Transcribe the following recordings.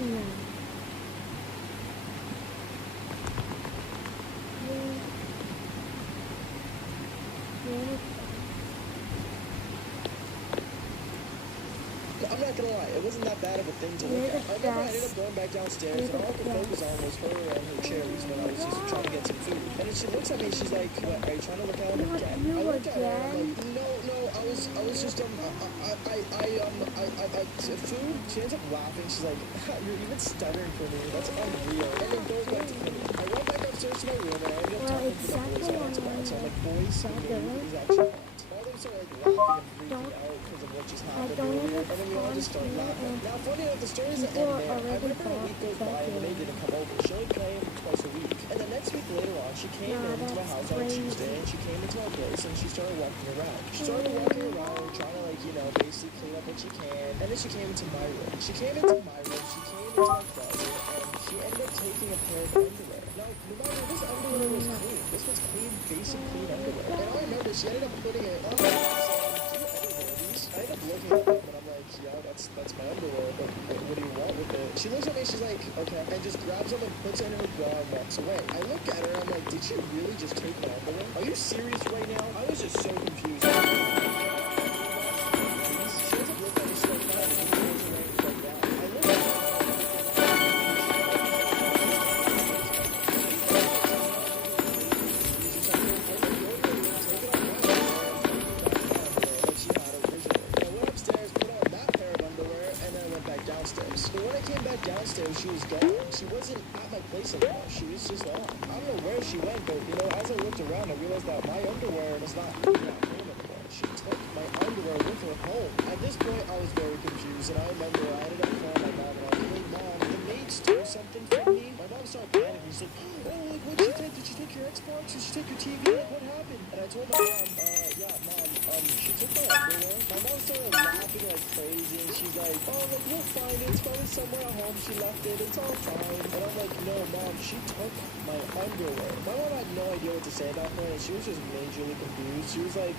No. I'm not gonna lie, it wasn't that bad of a thing to look at. I remember I ended up going back downstairs and all I could focus on was her and her cherries when I was just trying to get some food. And then she looks at me and she's like, what, are you trying to look at them again? I look at her and I'm like, no, I was just, food? She ends up laughing, she's like, you're even stuttering for me, that's unreal. And then goes back to cleaning. I went back upstairs to my room and I ended up talking to the boys I went to bed. So I'm like, boys, is actually all they started like laughing and freaking out because of what just happened earlier, and then we all just started laughing. Now, funny enough, the story doesn't end there. I remember a week goes by and they didn't come over. She only came twice a week. And the next week later on, she came into my house on a Tuesday, and she came into our place, and she started walking around. She started walking around, trying to, like, you know, basically clean up what she can. And then she came into my room. She came into my room, she came into my closet, and she ended up taking a pair of underwear. Now, remember, this underwear was clean. This was clean, basic clean underwear. And I remember she ended up putting it on. I ended up looking at them and I'm like, yeah, that's my underwear, but what do you want with it? She looks at me, she's like, okay, and just grabs them and puts it in her bra and walks away. I look at her, I'm like, did you really just take my underwear? Are you serious right now? I was just so confused. She ends up looking at me, she's like, no, the underwear's wearing it right now. I look at her, downstairs. But when I came back downstairs, she was gone. She wasn't at my place anymore. She was just gone. I don't know where she went, but you know, as I looked around, I realized that my underwear was not home anymore. She took my underwear with her home. At this point, I was very confused, and I remember I ended up calling my mom, and I was like, hey, Mom, the maid stole something from me. My mom started panicking. She's like, oh, like, what did she take? Did she take your Xbox? Did she take your TV? Like, what happened? And I told my mom, yeah, Mom, she took my underwear. My mom started laughing like crazy, and she's like, oh, like, we'll find it. It's probably somewhere at home. She left it. It's all fine. And I'm like, no, Mom, she took my underwear. My mom had no idea what to say at that point, and she was just majorly confused. She was like,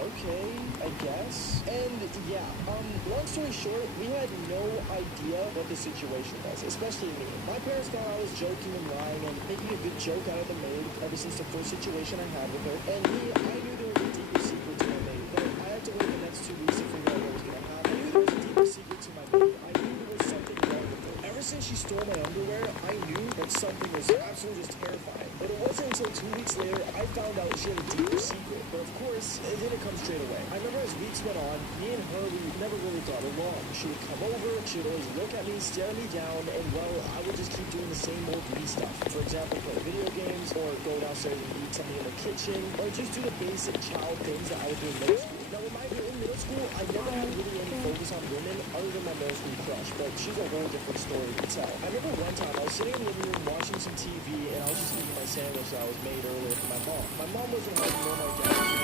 okay, I guess. And yeah, long story short, we had no idea what the situation was, especially me. My parents thought I was joking and lying and making a good joke out of the maid ever since the first situation I had with her. And me, I knew there was a deeper secret to my maid, but I had to wait the next 2 weeks to figure out what was going to happen. I knew there was a deeper secret to my maid. I knew there was something wrong with her. Ever since she stole my underwear, I knew that something was absolutely just terrifying. But it wasn't until 2 weeks later I found out she had a deeper secret. But of course, it didn't come straight away. I remember as weeks went on, me and her, we never really got along. She would come over, she would always look at me, stare me down, and well, I would just keep doing the same old me stuff. For example, play video games, or go downstairs and eat something in the kitchen, or just do the basic child things that I would do in middle school. Now, when I was in middle school, I never had really any focus on women other than my middle school crush, but she's a whole different story to tell. I remember one time I was sitting in the living room watching some TV, and I was just eating my sandwich that I was made earlier for my mom. My mom wasn't home, nor my dad. I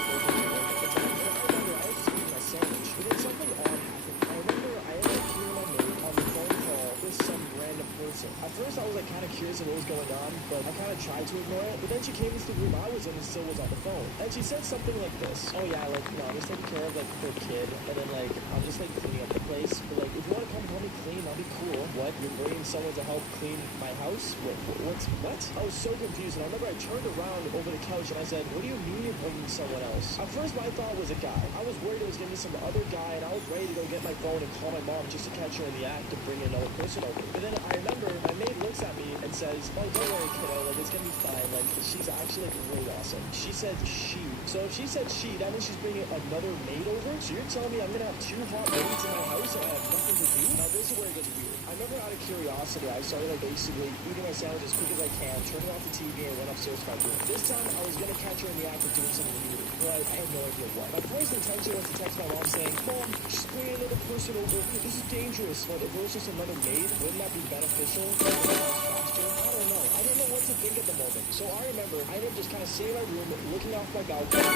remember I was just eating my sandwich, but then something odd happened. I remember I ended up hearing my maid on the phone call with some random person. At first, I was like kind of curious of what was going on, but I kind of tried to ignore it. But then she came into the room I was in and still was on the phone, and she said something like this: oh yeah, like, no, I'm just taking care of like her kid, and then like I'm just like cleaning up the place. But like, if you want to come help me clean, that'll be cool. What? You're bringing someone to help clean my house? What? I was so confused, and I remember I turned around over the couch and I said, what do you mean you're bringing someone else? At first, my thought was a guy. I was worried it was gonna be some other guy, and I was ready to go get my phone and call my mom just to catch her in the act and bring another person over. But then I remember my maid looks at me and says, oh, don't worry, kiddo, like, it's gonna be fine. Like, she's actually like really awesome. She said she. So if she said she, that means she's bringing another maid over? So you're telling me I'm gonna have 2 hot maids in my house and I have nothing to do? Now this is where it gets weird. I remember out of curiosity, I started like basically eating my sandwich as quick as I can, turning off the TV, and went upstairs to my room. This time I was gonna catch her in the act of doing something weird, but I had no idea what. My first intention was to text my mom saying, Mom, she's bringing another person over. This is dangerous. But if it was just another maid, wouldn't that be beneficial? I don't know. I didn't know what to think at the moment. So I remember I ended up just kind of sitting in my room, looking off my balcony.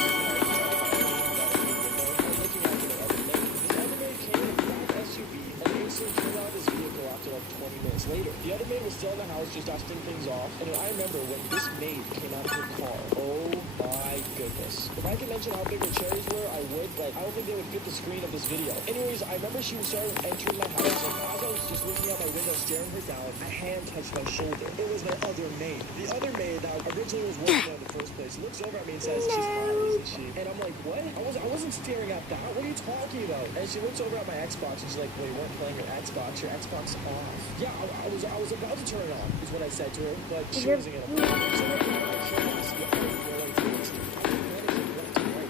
Looking out the other maid. This other maid came in a black SUV and instantly turned out his vehicle after like 20 minutes. months later. The other maid was still in the house just dusting things off. And I remember when this maid came out of her car. Oh my goodness. If I could mention how big her cherries were, I would, but I don't think they would fit the screen of this video. Anyways, I remember she started entering my house, and as I was just looking out my window staring her down, a hand touched my shoulder. It was my other maid. The other maid that originally was working there in the first place looks over at me and says, she's hot, isn't she? And I'm like, what? I wasn't staring at that. What are you talking about? And she looks over at my Xbox and she's like, well, you weren't playing your Xbox. Your Xbox is off. Yeah, I was about to turn it on, is what I said to her, but she wasn't gonna play it.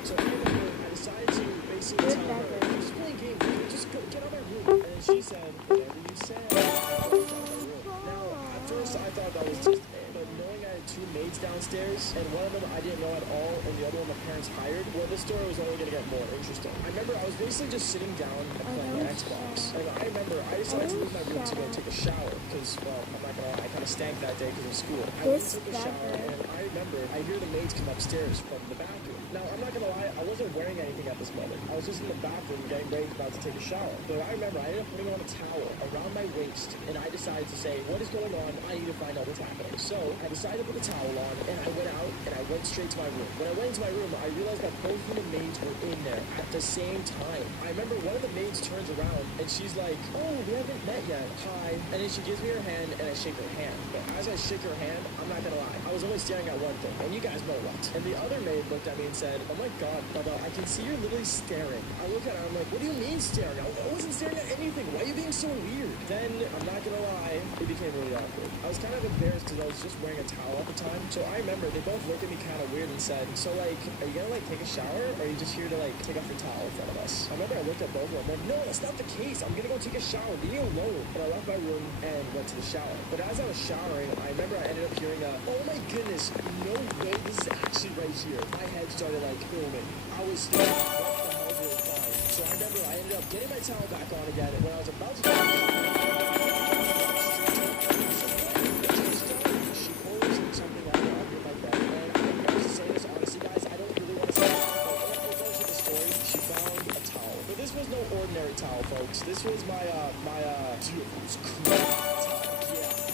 So I decided to basically tell her, I'm just playing games. Just go, get out of my room. And then she said, whatever you said. Now, at first I thought that was just but knowing I had two maids downstairs, and one of them I didn't know at all, and the other one my parents hired, well, this story was only going to get more interesting. I remember I was basically just sitting down and playing Xbox, and I remember I decided to leave my room to go take a shower, because, well, I'm not going to lie, I kind of stank that day because of school. I went to take a shower, and I remember I hear the maids come upstairs from the bathroom. Now, I'm not going to lie, I wasn't wearing anything at this moment. I was just in the bathroom getting ready about to take a shower. But I remember I ended up putting on a towel around my waist, and I decided to say, what is going on? I need to find out what's happening. So I decided to put the towel on, and I went out, and I went straight to my room. When I went into my room, I realized that both of the maids were in there at the same time. I remember one of the maids turns around, and she's like, oh, we haven't met yet. Hi. And then she gives me her hand, and I shake her hand. But as I shake her hand, I'm not going to lie, I was only staring at one thing, and you guys know what. And the other maid looked at me and said, oh my God, Bubba, I can see you're literally staring. I look at her, I'm like, what do you mean staring? I wasn't staring at anything. Why are you being so weird? Then, I'm not going to lie, it became really awkward. I was kind of embarrassed because I was just wearing a towel at the time. So I remember they both looked at me kind of weird and said, so like, are you gonna like take a shower, or are you just here to like take off your towel in front of us? I remember I looked at both of them, I'm like, no, that's not the case. I'm gonna go take a shower. Leave me alone. And I left my room and went to the shower. But as I was showering, I remember I ended up hearing a, oh my goodness, no way, this is actually right here. My head started like filming. I was thinking, what the hell did I find? So I remember I ended up getting my towel back on again, and when I was about to ordinary towel, folks. This was my dude, it was cool. Yeah,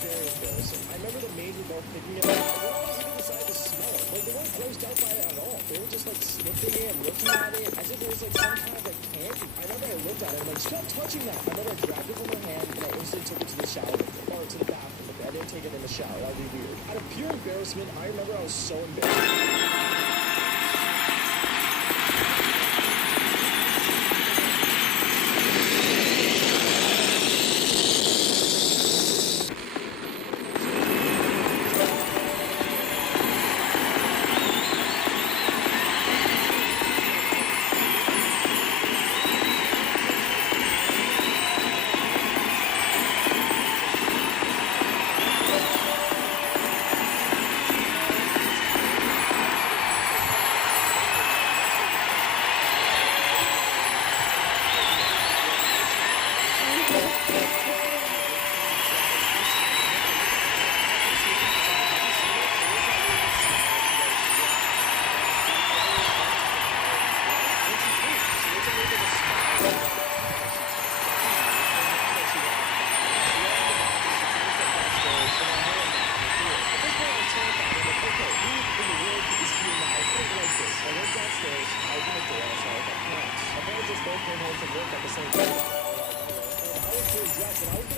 very embarrassing. I remember the maids were both picking it up, and they didn't even decide to smell it. Like, they weren't grossed out by it at all. They were just, like, sniffing it and looking at it as if it was, like, some kind of, like, candy. I remember I looked at it and, like, stop touching that. I remember I grabbed it from her hand, and I instantly took it to the shower with it, or to the bathroom with it. I didn't take it in the shower. That would be weird. Out of pure embarrassment, I remember I was so embarrassed.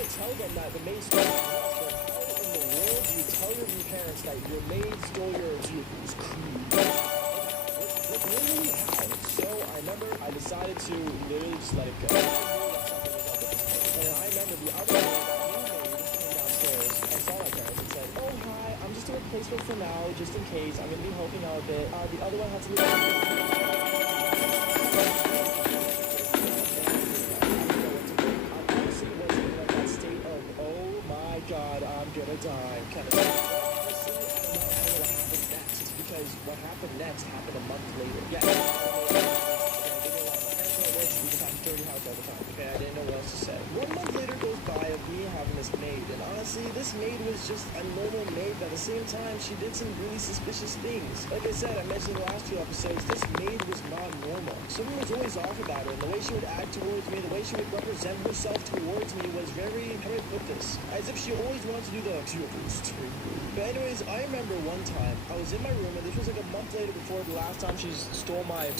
Tell them that the maid stole your house, but how in the world do you tell your parents that your maid stole your vehicles? Literally how? So I remember I decided to literally just let it go. And I remember the other maid came downstairs and saw my parents and said, oh hi, I'm just a replacement for now, just in case. I'm going to be helping out a bit. The other one had to leave. God, I'm gonna die. Kind of. Honestly, I don't know what happened next, because what happened next happened a month later. Yeah. We just have a dirty house all the time. Okay, I didn't know what else to say. 1 month later goes by, lie of me having this maid. And honestly, this maid was just a normal maid, but at the same time, she did some really suspicious things. Like I said, I mentioned in the last 2 episodes, this maid was not normal. Something was always off about her, and the way she would act towards me, the way she would represent herself towards me was very, how do I put this? As if she always wanted to do the But anyways, I remember one time, I was in my room, and this was like a month later before the last time she stole my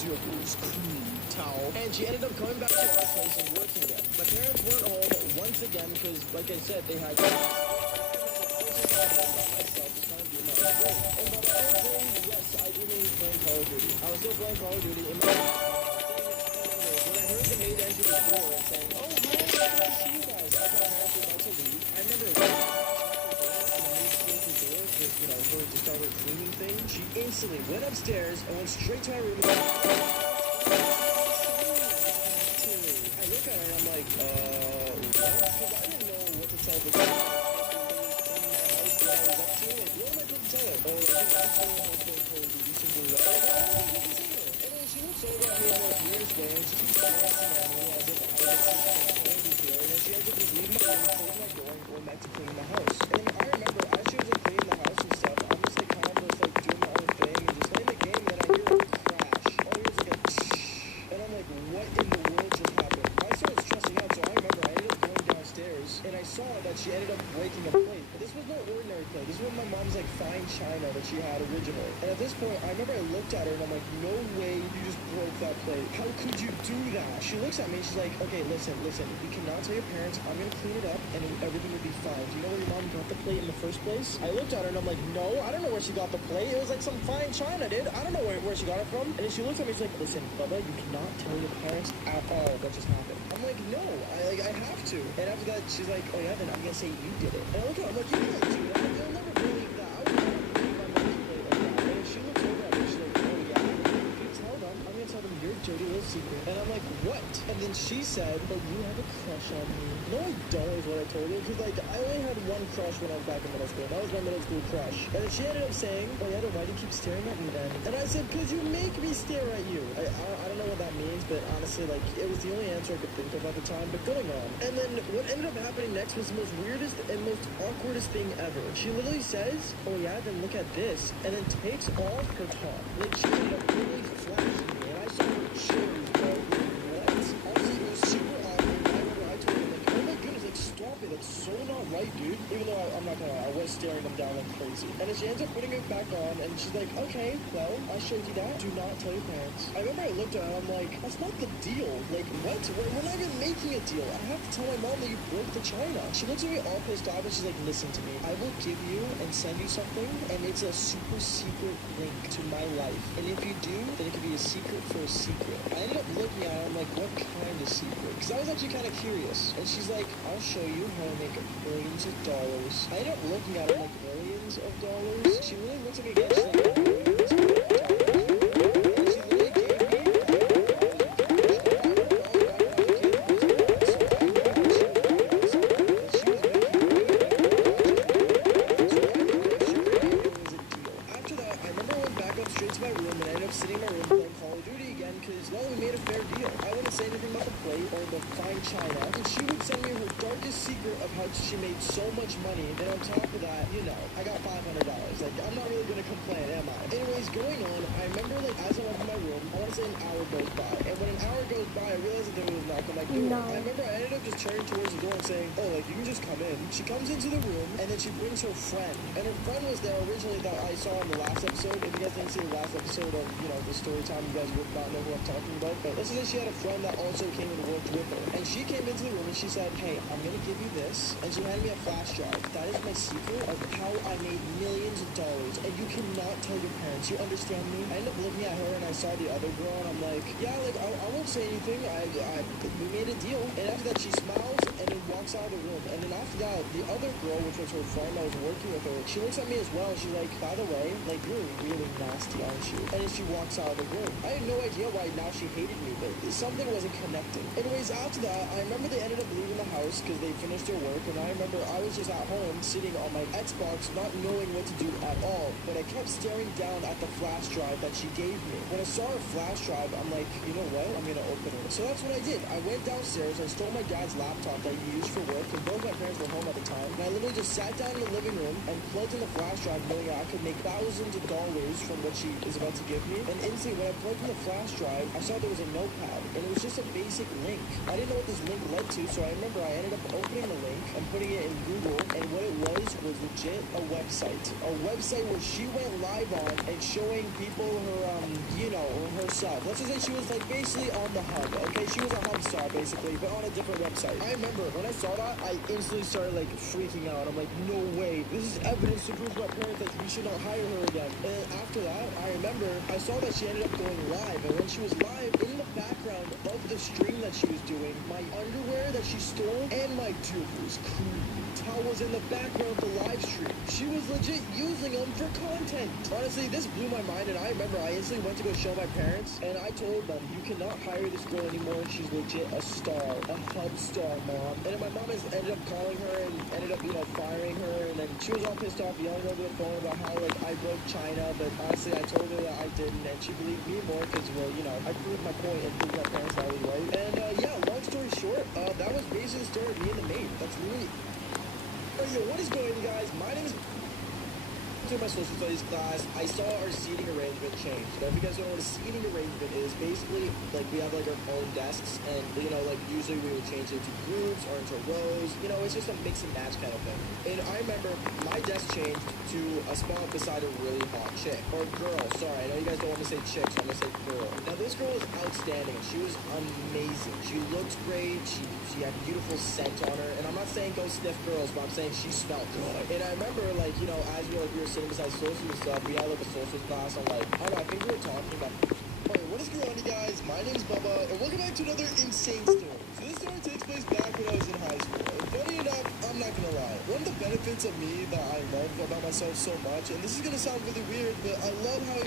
towel. And she ended up coming back to our place and working there. My parents weren't home once again because, like I said, they had I was just at home by myself, just trying to do my own thing. And by my own thing, yes, I do mean playing Call of Duty. I was still playing Call of Duty in my when I heard the maid enter the door and saying, "Oh, hi, it's good to see you guys." As my parents were about to leave, I remember and the maid closed the door for her to start her cleaning thing. She instantly went upstairs and went straight to my room and I look at her and I'm like, what? Because I didn't know what to tell the girl. What am I supposed to tell her? Oh, I'm simply and then she looks over at me in the most weirdest way and she keeps glancing at me as if I was some kind of candy here. And then she ends up just leaving my room, closing my door, and going back to cleaning the house. And I remember as she was like cleaning the house and stuff, I'm just like kind of just like doing my own thing and just playing the game, and then I hear a crash. All I hear is like a and I'm like, what in the world just happened? I started stressing out, so I remember I ended up going downstairs and I saw that she ended up breaking a plate. But this was no ordinary plate. This was my mom's like fine china that she had originally. And at this point, I remember I looked at her and I'm like, no way you just broke that plate. How could you do that? She looks at me and she's like, okay, listen, you cannot tell your parents. I'm gonna clean it up and everything will be fine. Do you know where your mom got the plate in the first place? I looked at her and I'm like, no, I don't know where she got the plate. It was like some fine china, dude. I don't know where she got it from. And then she looks at me, she's like, listen, Bubba, you cannot tell your parents at all what just happened. I'm like, no, I have to. And after that, she's like, oh yeah, then I'm gonna say you did it. And I look at her, I'm like, you can't do that. You'll never believe that. I would never believe my mom's plate like that. And she looks over at me, she's like, oh yeah, if you tell them, I'm gonna tell them your dirty little secret. And I'm like, what? And then she said, but you have a crush on me. No, I don't, is what I told her. Because like, I only had one crush when I was back in middle school. That was my middle school crush. And then she ended up saying, oh yeah, then why do you keep staring at me then? And I said, because you make me stare at you. I don't know what that means, but honestly, like, it was the only answer I could think of at the time, but going on. And then what ended up happening next was the most weirdest and most awkwardest thing ever. She literally says, oh yeah, then look at this, and then takes off her top. Like, she ended up really flashing me, and I saw her chills, bro. What? Honestly, it was super awkward. I remember I told her, like, oh my goodness, like, stop it. That's so not right, dude. Even though I'm not gonna lie, I was staring them down like crazy. And then she ends up putting it back on, and she's like, okay, well, I showed you that. Do not tell your parents. I remember I looked at her, and I'm like, that's not the deal. Like, what? We're not even making a deal. I have to tell my mom that you broke the china. She looks at me all pissed off, and she's like, listen to me. I will give you and send you something, and it's a super secret link to my life. And if you do, then it could be a secret for a secret. I ended up looking at her, I'm like, what kind of secret? Because I was actually kind of curious. And she's like, I'll show you how to make billions of dollars. I ended up looking at her like millions of dollars. She really looks at me again, she's like, billions of dollars. And she literally gave me after that, I remember I went back up straight to my room and I ended up sitting in my room playing Call of Duty again because, well, we made a fair deal. I wouldn't say anything about the plate or the fine china, and she would send me her darkest secret of how she made so much money. And then on top of that, you know, I got $500. Like, I'm not really gonna complain, am I? Anyways, going on, I remember, like, as I went to my room, I want to say an hour goes by, and when an hour goes by, I realized that there was a knock on my door. No. I remember I ended up just turning towards the door and saying, oh, like, you can just come in. She comes into the room, and then she brings her friend. And her friend was there originally that I saw in the last episode. If you guys didn't see the last episode of, you know, the story time, you guys would not know who I'm talking about. But let's say she had a friend that also came and worked with her. And she came into the room and she said, hey, I'm gonna give you this. And she handed me a flash drive. That is my secret of how I made millions of dollars. And you cannot tell your parents. You understand me? I ended up looking at her and I saw the other girl and I'm like, yeah, like, I won't say anything. We made a deal. And after that, she smiles and then walks out of the room. And then after that, the other girl, which was her friend that was working with her, she looks at me as well. And she's like, by the way, like, you're really nasty, aren't you? And then she walks out of the room. I had no idea why now she hated me, but something wasn't connecting. Anyways, after that, I remember they ended up leaving the house. house because they finished their work, and I remember I was just at home sitting on my Xbox not knowing what to do at all, but I kept staring down at the flash drive that she gave me. When I saw her flash drive, I'm like, you know what? I'm gonna open it. So that's what I did. I went downstairs, I stole my dad's laptop that he used for work, and both my parents were home at the time, and I literally just sat down in the living room and plugged in the flash drive knowing I could make thousands of dollars from what she is about to give me. And instantly, when I plugged in the flash drive, I saw there was a notepad, and it was just a basic link. I didn't know what this link led to, so I remember I ended up opening the link and putting it in Google, and what it was legit a website. A website where she went live on and showing people her, herself. Let's just say she was like basically on the hub, okay? She was a hub star basically, but on a different website. I remember when I saw that, I instantly started like freaking out. I'm like, no way. This is evidence to prove to my parents that we should not hire her again. And after that, I remember I saw that she ended up going live, and when she was live, in the background of the stream that she was doing, my underwear that she stole and my dude was cool. Was in the background of the live stream. She was legit using them for content. Honestly, this blew my mind, and I remember I instantly went to go show my parents, and I told them, you cannot hire this girl anymore. She's legit a star, a hub star, mom. And then my mom has ended up calling her and ended up, firing her, and then she was all pissed off, yelling over the phone about how, like, I broke China, but honestly, I told her that I didn't, and she believed me more because, well, I proved my point and proved my parents that I was right. And, yeah, long story short, that was basically the story of me and the maid. That's really... Yo, what is going on, guys? My name is... To my social studies class, I saw our seating arrangement change. Now, if you guys don't know what a seating arrangement is, basically, like, we have, like, our own desks, and, usually we would change it into groups or into rows. It's just a mix and match kind of thing. And I remember my desk changed to a spot beside a really hot chick. Or girl, sorry. I know you guys don't want me to say chick, so I'm gonna say girl. Now, this girl was outstanding. She was amazing. She looked great. She had beautiful scent on her. And I'm not saying go sniff girls, but I'm saying she smelled good. And I remember, as we were sitting beside socials and stuff, we had, like, a socials class on, like, I don't know, I think we were talking about... Alright, what is going on, you guys? My name's Bubba, and welcome back to another insane story. So this story takes place back when I was in high school. And funny enough, I'm not gonna lie. One of the benefits of me that I love about myself so much, and this is gonna sound really weird, but I love how